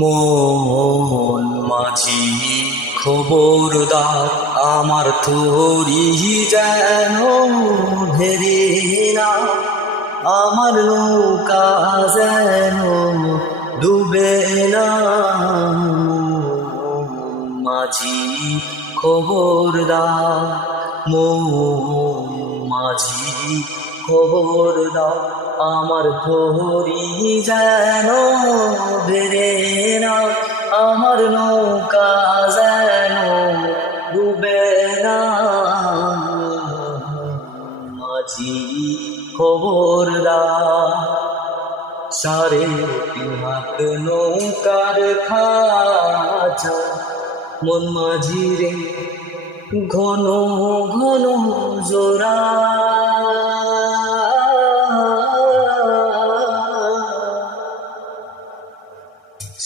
মন মাঝি খবরদার, আমার তরি যেন ভেরে না, আমার নৌকা যেন ডুবে না। মাঝি খবরদার, মন মাঝি খবরদার, আমার তরি যেন ভেরে না, আমার নৌকা যেন ডুবে না। মাঝি খবরদার, 3.5 হাত নৌকার খাঁচা, মন মাঝি রে ঘন ঘন জোড়া।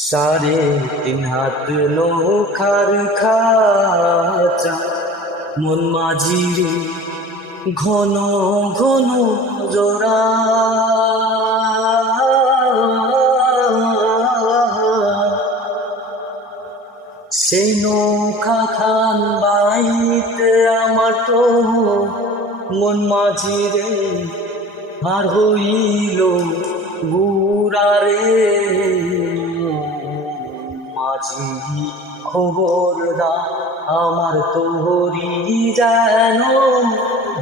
3.5 হাত নৌকার খাঁচা, মন মাঝি রে ঘন ঘন জোড়া। সে নৌকা খান বাইতে আমার তো মন মাঝি রে আর হইল বুড়ারে। মাঝি খবরদার, আমার তরি যেন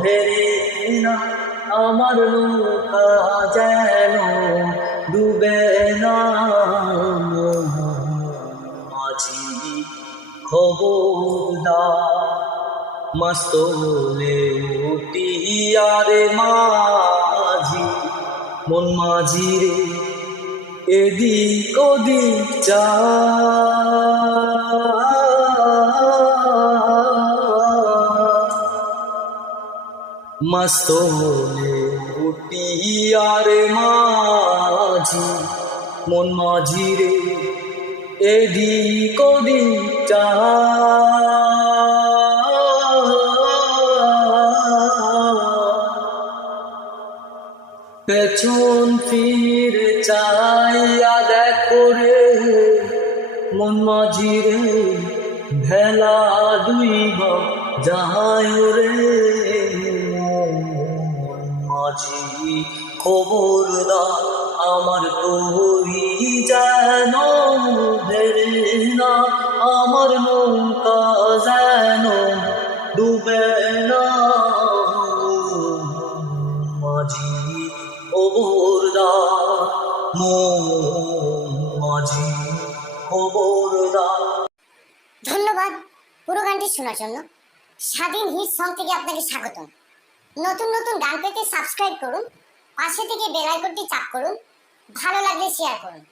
ভেরে না, আমার নৌকা যেন ডুবে না। মাঝি খবরদার, মাস্তলে উঠিয়ারে মাঝি, মন মাঝি রে এদিক ওদিক চা। মাস্তলে উঠিয়ারে মাঝি, মন মাঝি রে এদিক ওদিক চা। পেছন ফিরে চাইয়া দেখো রে মন মাঝি রে, ভেলা দুইবা যায় রে। মন মাঝি খবরদার, আমার তরি যেন ভেরে না, আমার নৌকা যেন ডুবে না। মাঝি খবরদার, মন মাঝি খবরদার। ধন্যবাদ পুরো গানটি শোনার জন্য। স্বাধীন হিট সং থেকে আপনাকে স্বাগতম। নতুন নতুন গান পেতে সাবস্ক্রাইব করুন, পাশে থেকে বেল আইকনটি চাপ করুন, ভালো লাগলে শেয়ার করুন।